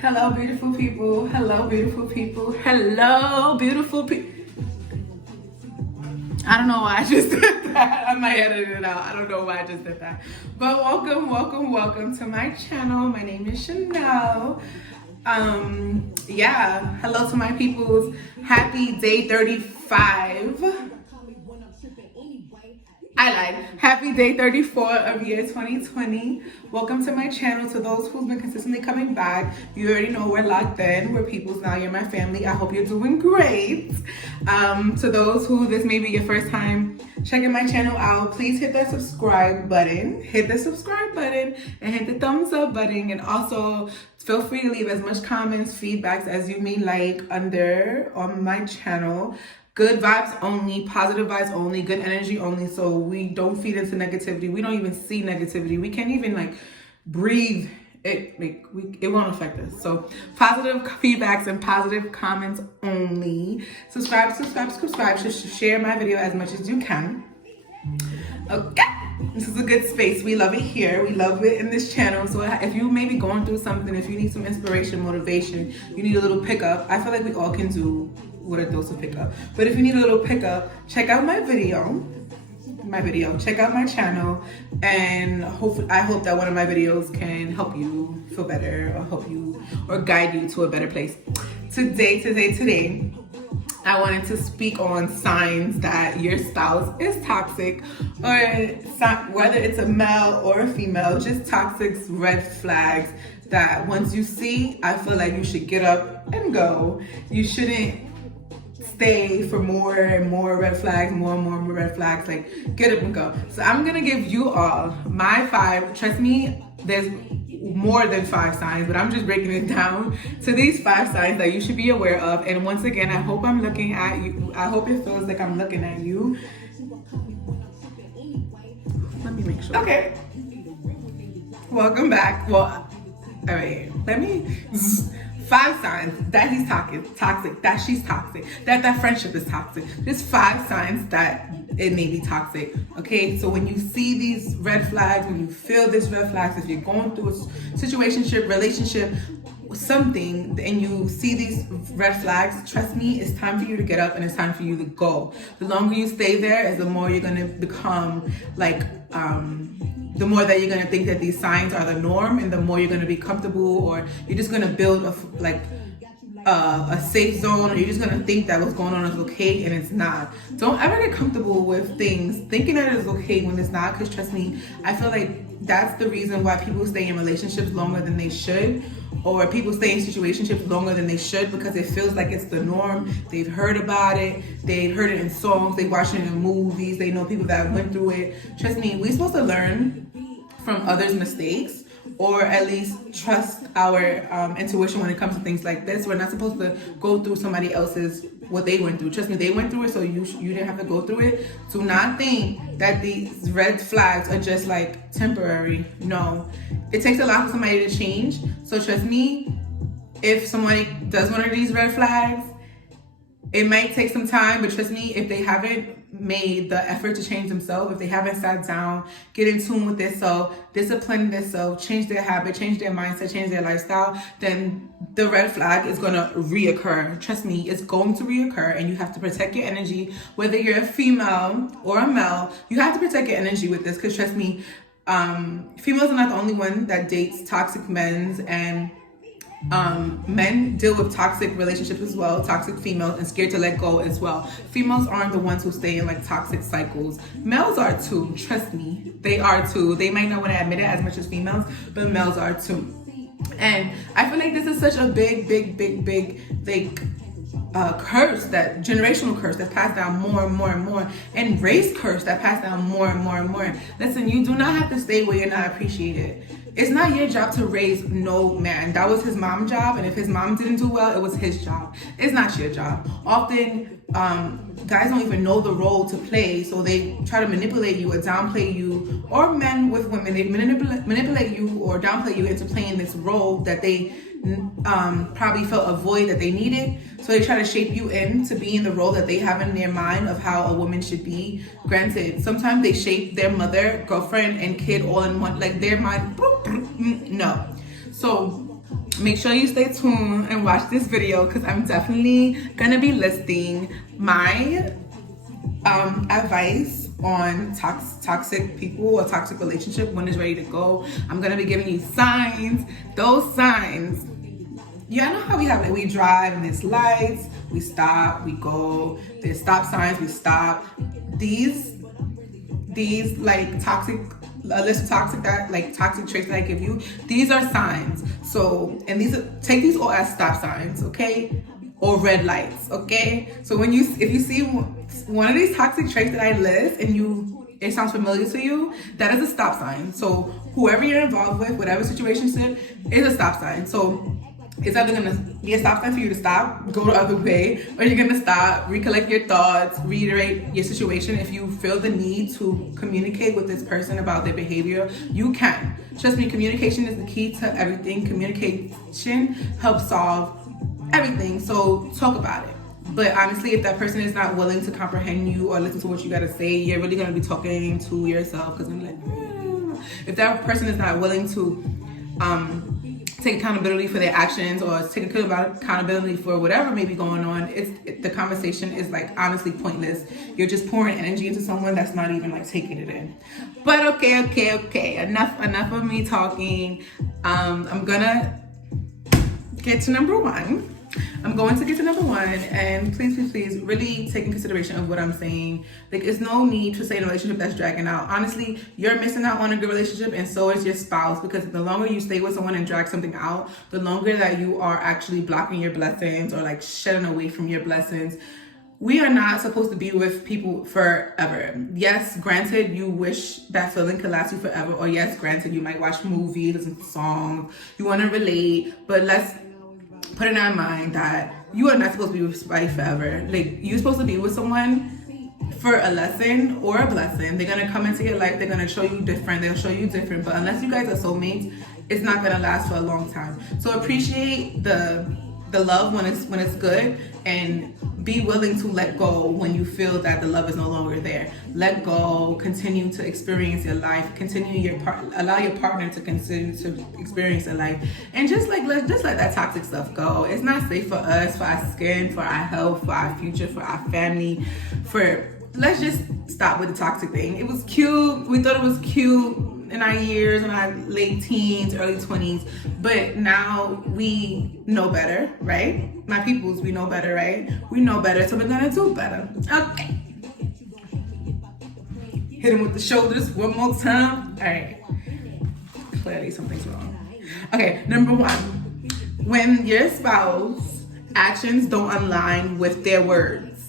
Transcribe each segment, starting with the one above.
Hello, beautiful people. Hello, beautiful people. Hello, beautiful people. I don't know why I just did that. I might edit it out. I don't know why I just did that. But welcome to my channel. My name is Chanel. Hello to my peoples. Happy day 35. I lied. Happy day 34 of year 2020. Welcome to my channel. To those who've been consistently coming back, you already know we're locked in. We're peoples now. You're my family. I hope you're doing great. To those who this may be your first time checking my channel out, please hit that subscribe button. Hit the subscribe button and hit the thumbs up button. And also feel free to leave as much comments, feedbacks as you may like under on my channel. Good vibes only, positive vibes only, good energy only, so we don't feed into negativity. We don't even see negativity. We can't even breathe it. It won't affect us. So positive feedbacks and positive comments only. Subscribe. Just share my video as much as you can. Okay. This is a good space. We love it here. We love it in this channel. So if you may be going through something, if you need some inspiration, motivation, you need a little pickup, I feel like we all can do with a dose of pickup. But if you need a little pickup, check out my video. Check out my channel, and I hope that one of my videos can help you feel better, or help you or guide you to a better place. Today, I wanted to speak on signs that your spouse is toxic, or whether it's a male or a female, just toxic red flags that once you see, I feel like you should get up and go. You shouldn't stay for more and more red flags, more and more red flags. Get up and go. So I'm gonna give you all my 5. Trust me, there's more than 5 signs, but I'm just breaking it down to these 5 signs that you should be aware of. And once again, I hope I'm looking at you. I hope it feels like I'm looking at you. Let me make sure. Okay. Welcome back. Well, all right. 5 signs that he's toxic, that she's toxic, that friendship is toxic. There's 5 signs that it may be toxic. Okay, so when you see these red flags, when you feel these red flags, if you're going through a situationship, relationship, something, and you see these red flags, trust me, it's time for you to get up and it's time for you to go. The longer you stay there, is the more you're gonna become the more that you're gonna think that these signs are the norm, and the more you're gonna be comfortable, or you're just gonna build a safe zone, or you're just gonna think that what's going on is okay, and it's not. Don't ever get comfortable with things thinking that it's okay when it's not, because trust me, I feel like that's the reason why people stay in relationships longer than they should, or people stay in situationships longer than they should, because it feels like it's the norm. They've heard about it, they've heard it in songs, they watch it in movies, they know people that went through it. Trust me, we're supposed to learn from others' mistakes, or at least trust our intuition when it comes to things like this. We're not supposed to go through somebody else's, what they went through. Trust me, they went through it, so you didn't have to go through it. Do not think that these red flags are just temporary. No, it takes a lot for somebody to change. So trust me, if somebody does one of these red flags, it might take some time, but trust me, if they haven't made the effort to change themselves, if they haven't sat down, get in tune with themselves, discipline themselves, change their habit, change their mindset, change their lifestyle, then the red flag is gonna reoccur. Trust me, it's going to reoccur, and you have to protect your energy. Whether you're a female or a male, you have to protect your energy with this, because trust me, females are not the only one that dates toxic men, and men deal with toxic relationships as well, toxic females, and scared to let go as well. Females aren't the ones who stay in toxic cycles. Males are too, trust me, they are too. They might not want to admit it as much as females, but males are too. And I feel like this is such a big curse, that generational curse that's passed down more and more and more, and race curse that passed down more and more and more. Listen, you do not have to stay where you're not appreciated. It's not your job to raise no man. That was his mom's job, and if his mom didn't do well, it was his job. It's not your job. Often, guys don't even know the role to play, so they try to manipulate you or downplay you, or men with women, they manipulate you or downplay you into playing this role that they probably felt a void that they needed. So they try to shape you in to be in the role that they have in their mind of how a woman should be. Granted, sometimes they shape their mother, girlfriend, and kid all in one, like their mind. No. So make sure you stay tuned and watch this video, because I'm definitely gonna be listing my advice on toxic people or toxic relationship when it's ready to go. I'm gonna be giving you signs. Those signs, yeah, I know how we have it. We drive and there's lights, we stop, we go. There's stop signs, we stop. These like toxic toxic traits that I give you, these are signs. So, and take these all as stop signs, okay? Or red lights, okay? So if you see one of these toxic traits that I list and it sounds familiar to you, that is a stop sign. So whoever you're involved with, whatever situationship, is a stop sign. So it's either gonna be a stop sign for you to stop, go the other way, or you're gonna stop, recollect your thoughts, reiterate your situation. If you feel the need to communicate with this person about their behavior, you can. Trust me, communication is the key to everything. Communication helps solve everything, so talk about it. But honestly, if that person is not willing to comprehend you or listen to what you gotta say, you're really gonna be talking to yourself, because I'm like, if that person is not willing to take accountability for their actions or take accountability for whatever may be going on, the conversation is like honestly pointless. You're just pouring energy into someone that's not even like taking it in. But okay. Enough of me talking. I'm gonna get to number one. And please really take in consideration of what I'm saying. Like, it's no need to stay in a relationship that's dragging out. Honestly, you're missing out on a good relationship, and so is your spouse, because the longer you stay with someone and drag something out, the longer that you are actually blocking your blessings or like shedding away from your blessings. We are not supposed to be with people forever. Yes, granted, you wish that feeling could last you forever, or yes, granted, you might watch movies, listen to songs, you want to relate, but let's put in our mind that you are not supposed to be with somebody forever. Like, you're supposed to be with someone for a lesson or a blessing. They're gonna come into your life, they're gonna show you different, but unless you guys are soulmates, it's not gonna last for a long time. So appreciate the love when it's good, and be willing to let go when you feel that the love is no longer there. Let go, continue to experience your life, allow your partner to continue to experience their life, and just let that toxic stuff go. It's not safe for us, for our skin, for our health, for our future, for our family. Let's just stop with the toxic thing. It was cute. We thought it was cute in our years, in our late teens, early 20s, but now we know better, right? My peoples, we know better, right? We know better, so we're gonna do better. Okay. Hit him with the shoulders one more time. All right. Clearly something's wrong. Okay, number one, when your spouse actions don't align with their words.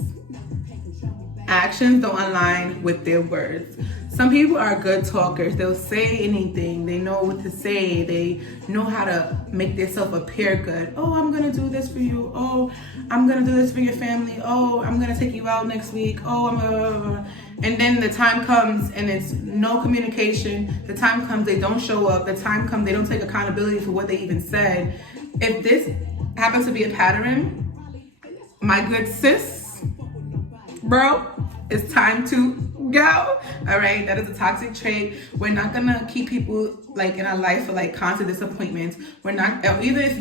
Actions don't align with their words. Some people are good talkers. They'll say anything. They know what to say. They know how to make themselves appear good. Oh, I'm going to do this for you. Oh, I'm going to do this for your family. Oh, I'm going to take you out next week. Oh, and then the time comes and it's no communication. The time comes, they don't show up. The time comes, they don't take accountability for what they even said. If this happens to be a pattern, my good sis, bro, it's time to go. All right, that is a toxic trait. We're not gonna keep people like in our life for like constant disappointments. We're not, either if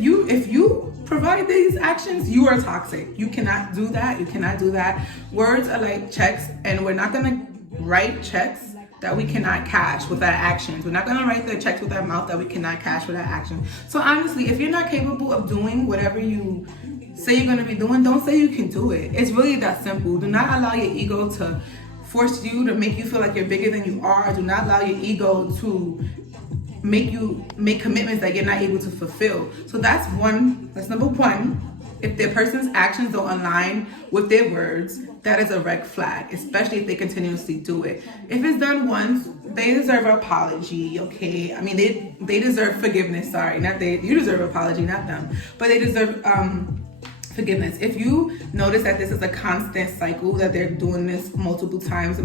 you provide these actions, you are toxic. You cannot do that. Words are like checks, and we're not gonna write checks that we cannot cash with our actions. We're not gonna write the checks with our mouth that we cannot cash with our actions. So honestly, if you're not capable of doing whatever you say you're gonna be doing, don't say you can do it. It's really that simple. Do not allow your ego to force you to make you feel like you're bigger than you are. Do not allow your ego to make you make commitments that you're not able to fulfill. So that's number one. If the person's actions don't align with their words, that is a red flag, especially if they continuously do it. If it's done once, they deserve an apology, okay? I mean, they deserve forgiveness, sorry. You deserve an apology, not them. But they deserve forgiveness. If you notice that this is a constant cycle, that they're doing this multiple times,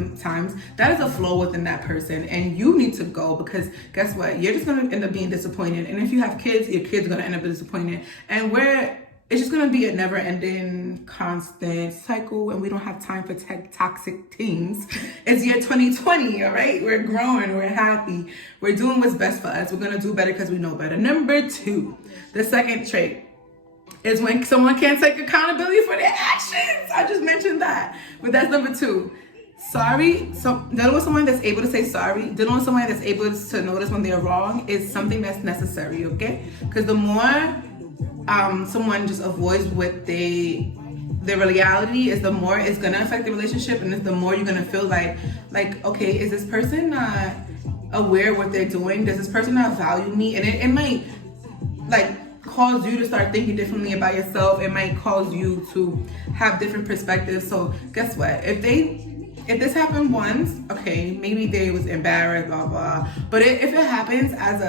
that is a flaw within that person, and you need to go, because guess what? You're just gonna end up being disappointed. And if you have kids, your kids are gonna end up disappointed. And it's just gonna be a never-ending, constant cycle, and we don't have time for toxic things. It's year 2020, all right? We're growing, we're happy, we're doing what's best for us. We're gonna do better because we know better. Number 2, the second trait is when someone can't take accountability for their actions. I just mentioned that, but that's number 2. Sorry, so dealing with someone that's able to say sorry, dealing with someone that's able to notice when they're wrong is something that's necessary, okay? Because the more someone just avoids what their reality is, the more it's gonna affect the relationship, and the more you're gonna feel like, okay, is this person not aware of what they're doing? Does this person not value me? And it might cause you to start thinking differently about yourself. It might cause you to have different perspectives. So guess what? If this happened once, okay, maybe they was embarrassed, blah, blah. But if it happens as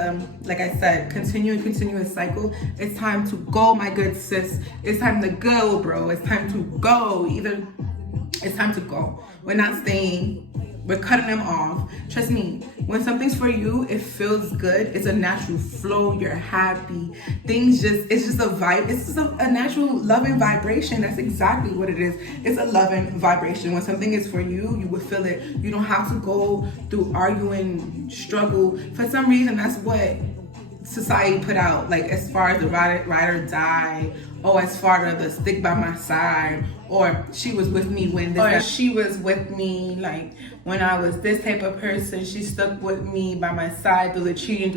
like I said, continuous cycle, it's time to go, my good sis. It's time to go, bro. It's time to go. It's time to go. We're not staying. We're cutting them off. Trust me, when something's for you, it feels good. It's a natural flow. You're happy. It's just a vibe. It's just a natural loving vibration. That's exactly what it is. It's a loving vibration. When something is for you, you will feel it. You don't have to go through arguing, struggle. For some reason, that's what society put out, like as far as the ride or die, or as far as the stick by my side, or she was with me when this, or she was with me like when I was this type of person. She stuck with me by my side through the cheating,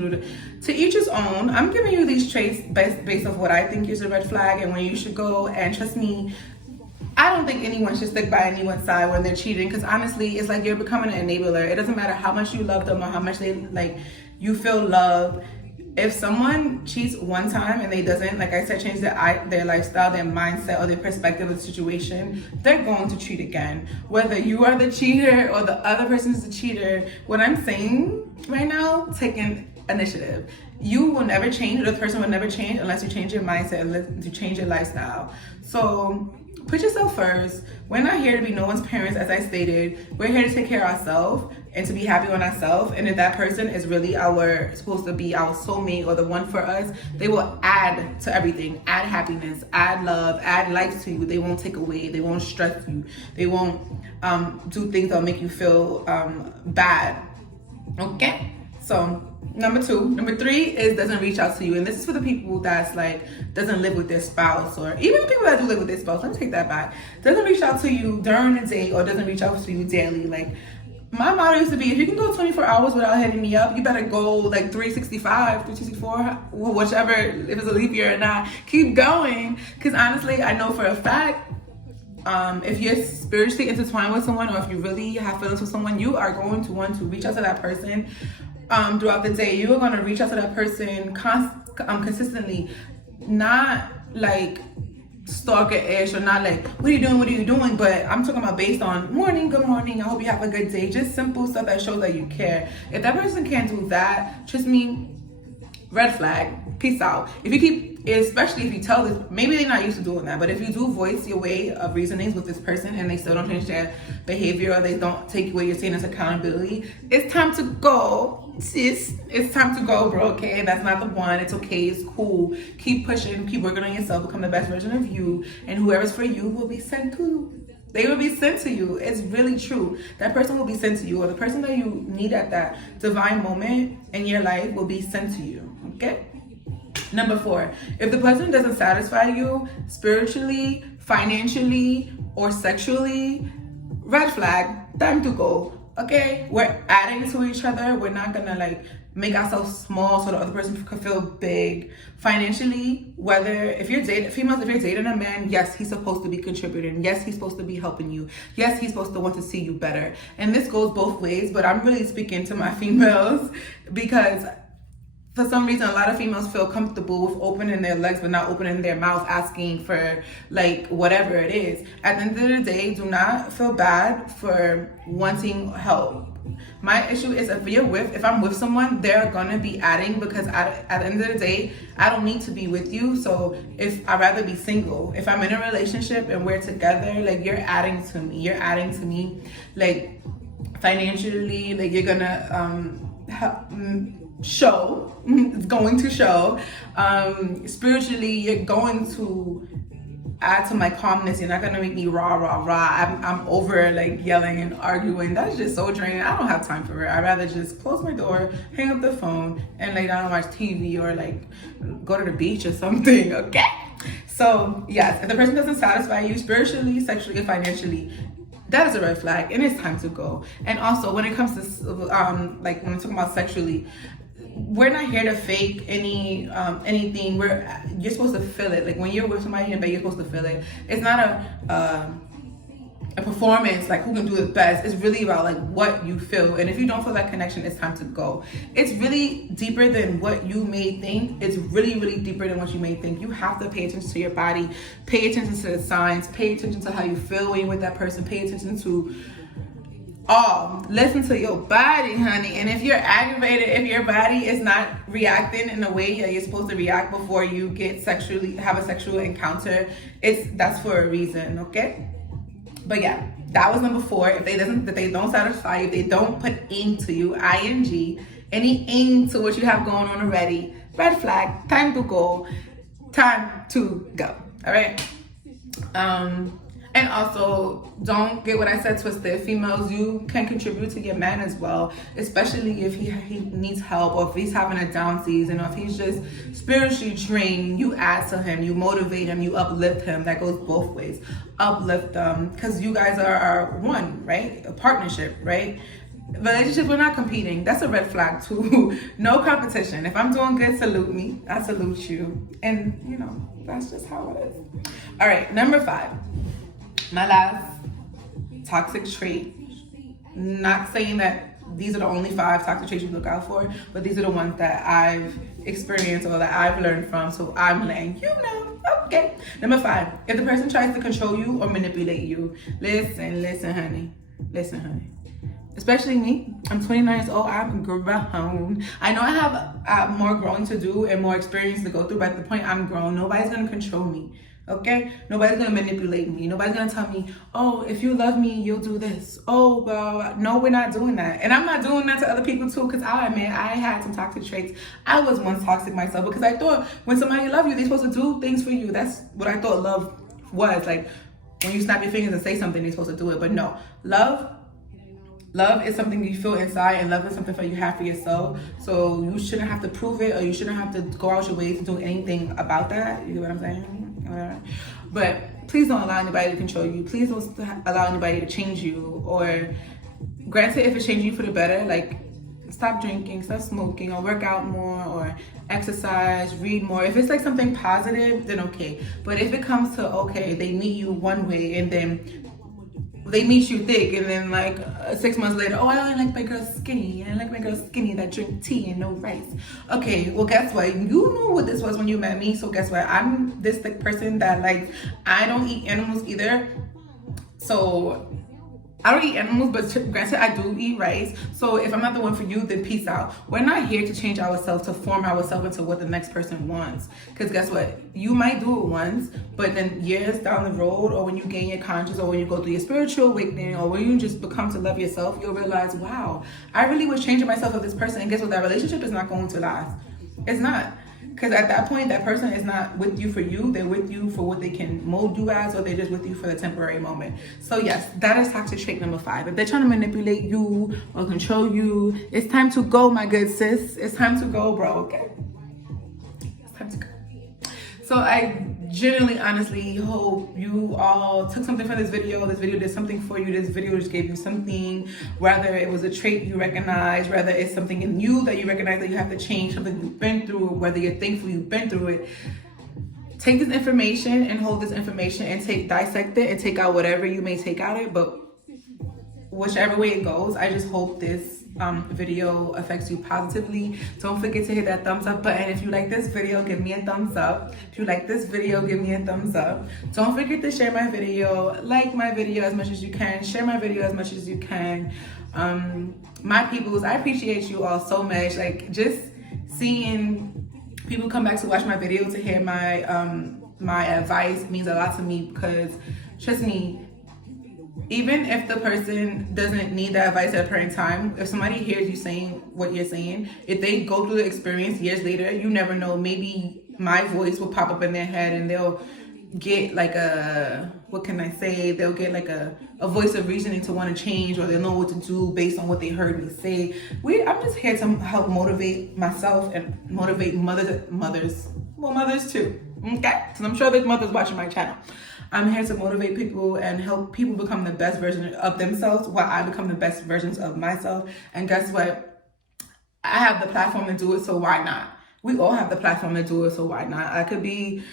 to each his own. I'm giving you these traits based off what I think is a red flag and when you should go. And trust me, I don't think anyone should stick by anyone's side when they're cheating, because honestly, it's like you're becoming an enabler. It doesn't matter how much you love them or how much they you feel love. If someone cheats one time and they doesn't, like I said, change their lifestyle, their mindset, or their perspective of the situation, they're going to cheat again. Whether you are the cheater or the other person is the cheater, what I'm saying right now, taking initiative. You will never change, or the person will never change unless you change your mindset, unless you change your lifestyle. So put yourself first. We're not here to be no one's parents, as I stated. We're here to take care of ourselves and to be happy on ourselves. And if that person is really supposed to be our soulmate or the one for us, they will add to everything. Add happiness, add love, add life to you. They won't take away. They won't stress you. They won't do things that'll make you feel bad. Okay? So number 2. Number 3 is doesn't reach out to you. And this is for the people that's doesn't live with their spouse, or even the people that do live with their spouse. Let me take that back. Doesn't reach out to you during the day, or doesn't reach out to you daily. My motto used to be, if you can go 24 hours without hitting me up, you better go 365, 364, whichever, if it's a leap year or not. Keep going. Because honestly, I know for a fact, if you're spiritually intertwined with someone, or if you really have feelings with someone, you are going to want to reach out to that person throughout the day. You are going to reach out to that person consistently, not stalker-ish, or not what are you doing, but I'm talking about based on morning, good morning, I hope you have a good day. Just simple stuff that shows that you care. If that person can't do that, trust me, red flag, peace out. If you keep, especially if you tell this, maybe they're not used to doing that, but if you do voice your way of reasonings with this person and they still don't change their behavior, or they don't take what you're saying as accountability, it's time to go, sis. It's time to go, bro. Okay, that's not the one. It's okay. It's cool. Keep pushing. Keep working on yourself. Become the best version of you. And whoever's for you will be sent to you. They will be sent to you. It's really true. That person will be sent to you, or the person that you need at that divine moment in your life will be sent to you. Okay? Number 4, if the person doesn't satisfy you spiritually, financially, or sexually, red flag, time to go. Okay, we're adding to each other. We're not gonna make ourselves small so the other person can feel big. Financially, whether if you're dating females, if you're dating a man, yes, he's supposed to be contributing. Yes, he's supposed to be helping you. Yes, he's supposed to want to see you better. And this goes both ways, but I'm really speaking to my females, because for some reason, a lot of females feel comfortable with opening their legs but not opening their mouth, asking for whatever it is. At the end of the day, do not feel bad for wanting help. My issue is if I'm with someone, they're gonna be adding, because at the end of the day, I don't need to be with you. So if I'd rather be single. If I'm in a relationship and we're together, you're adding to me. You're adding to me, financially. You're gonna show. It's going to show. Spiritually, you're going to add to my calmness. You're not gonna make me rah rah rah. I'm over like yelling and arguing. That's just so draining. I don't have time for it. I'd rather just close my door, hang up the phone, and lay down and watch TV or like go to the beach or something. Okay. So yes, if the person doesn't satisfy you spiritually, sexually, or financially, that is a red flag, and it's time to go. And also, when it comes to like when I'm talking about sexually, we're not here to fake anything. You're supposed to feel it. Like when you're with somebody in bed, you're supposed to feel it. It's not a performance like who can do it best. It's really about like what you feel, and if you don't feel that connection, it's time to go. It's really deeper than what you may think. It's really, really deeper than what you may think. You have to pay attention to your body, pay attention to the signs, pay attention to how you feel when you're with that person, pay attention to listen to your body, honey. And if you're aggravated, if your body is not reacting in the way that you're supposed to react before you have a sexual encounter, that's for a reason, okay? But yeah, that was number 4. If they don't satisfy you, if they don't put into you, ing, any ing to what you have going on already, red flag, time to go, all right? And also, don't get what I said twisted. Females, you can contribute to your man as well, especially if he needs help, or if he's having a down season, or if he's just spiritually drained. You add to him, you motivate him, you uplift him. That goes both ways. Uplift them, because you guys are one, right? A partnership, right? Relationships, we're not competing. That's a red flag too. No competition. If I'm doing good, salute me. I salute you. And you know, that's just how it is. All right, number 5. My last toxic trait. Not saying that these are the only 5 toxic traits you look out for, but these are the ones that I've experienced or that I've learned from, so I'm letting you know. Okay. Number 5, if the person tries to control you or manipulate you, listen, honey. Especially me. I'm 29 years old. I'm grown. I know I have more growing to do and more experience to go through, but at the point I'm grown, nobody's going to control me. Okay? Nobody's going to manipulate me. Nobody's going to tell me, oh, if you love me, you'll do this. Oh, well, no, we're not doing that. And I'm not doing that to other people too, because I'll admit I had some toxic traits. I was once toxic myself, because I thought when somebody loves you, they're supposed to do things for you. That's what I thought love was. Like when you snap your fingers and say something, they're supposed to do it. But no, love is something you feel inside, and love is something that you have for yourself. So you shouldn't have to prove it, or you shouldn't have to go out your way to do anything about that. You know what I'm saying? But please don't allow anybody to control you. Please don't allow anybody to change you. Or granted, if it's changing you for the better, like stop drinking, stop smoking, or work out more, or exercise, read more. If it's like something positive, then okay. But if it comes to, okay, they meet you one way and then they meet you thick, and then like 6 months later, oh, I only like my girl skinny. I like my girl skinny that drink tea and no rice. Okay, well, guess what? You knew what this was when you met me. So guess what? I'm this thick person that like, I don't eat animals either. So I don't eat animals, but granted, I do eat rice. So if I'm not the one for you, then peace out. We're not here to change ourselves, to form ourselves into what the next person wants. Because guess what? You might do it once, but then years down the road, or when you gain your conscience, or when you go through your spiritual awakening, or when you just become to love yourself, you'll realize, wow, I really was changing myself for this person. And guess what? That relationship is not going to last. It's not. Because at that point, that person is not with you for you. They're with you for what they can mold you as, or they're just with you for the temporary moment. So yes, that is toxic trait number 5. If they're trying to manipulate you or control you, it's time to go, my good sis. It's time to go, bro, okay? It's time to go. So I genuinely, honestly hope you all took something from this video. This video did something for you. This video just gave you something, whether it was a trait you recognize, whether it's something in you that you recognize that you have to change, something you've been through, whether you're thankful you've been through it. Take this information and hold this information and dissect it and take out whatever you may take out of it. But whichever way it goes, I just hope this video affects you positively. Don't forget to hit that thumbs up button. If you like this video, give me a thumbs up. If you like this video, give me a thumbs up. Don't forget to share my video, like my video as much as you can, share my video as much as you can. My peoples, I appreciate you all so much. Like, just seeing people come back to watch my video to hear my advice means a lot to me, because trust me, even if the person doesn't need that advice at a current time, if somebody hears you saying what you're saying, if they go through the experience years later, you never know, maybe my voice will pop up in their head and they'll get like a, what can I say? They'll get like a voice of reasoning to want to change, or they'll know what to do based on what they heard me say. I'm just here to help motivate myself and motivate mothers too. Okay, because I'm sure there's mothers watching my channel. I'm here to motivate people and help people become the best version of themselves while I become the best versions of myself. And guess what? I have the platform to do it, so why not? We all have the platform to do it, so why not? I could be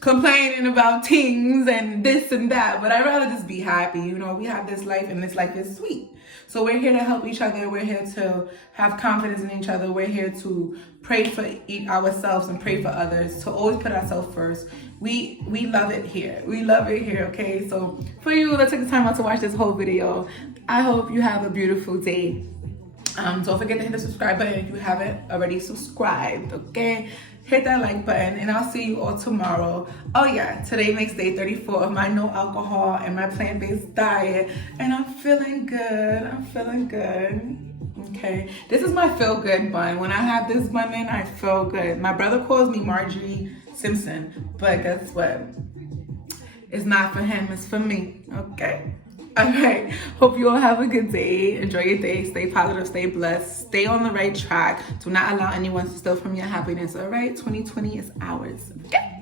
complaining about things and this and that, but I'd rather just be happy. You know, we have this life and this life is sweet. So we're here to help each other. We're here to have confidence in each other. We're here to pray for ourselves and pray for others, to always put ourselves first. We love it here. We love it here, okay? So for you that took the time out to watch this whole video, I hope you have a beautiful day. Don't forget to hit the subscribe button if you haven't already subscribed, okay? Hit that like button, and I'll see you all tomorrow. Oh yeah, today makes day 34 of my no alcohol and my plant-based diet, and I'm feeling good. I'm feeling good. Okay, this is my feel good bun. When I have this bun in, I feel good. My brother calls me Marjorie Simpson, but guess what? It's not for him, it's for me, okay? All right, hope you all have a good day. Enjoy your day, stay positive, stay blessed, stay on the right track. Do not allow anyone to steal from your happiness, all right? 2020 is ours, okay?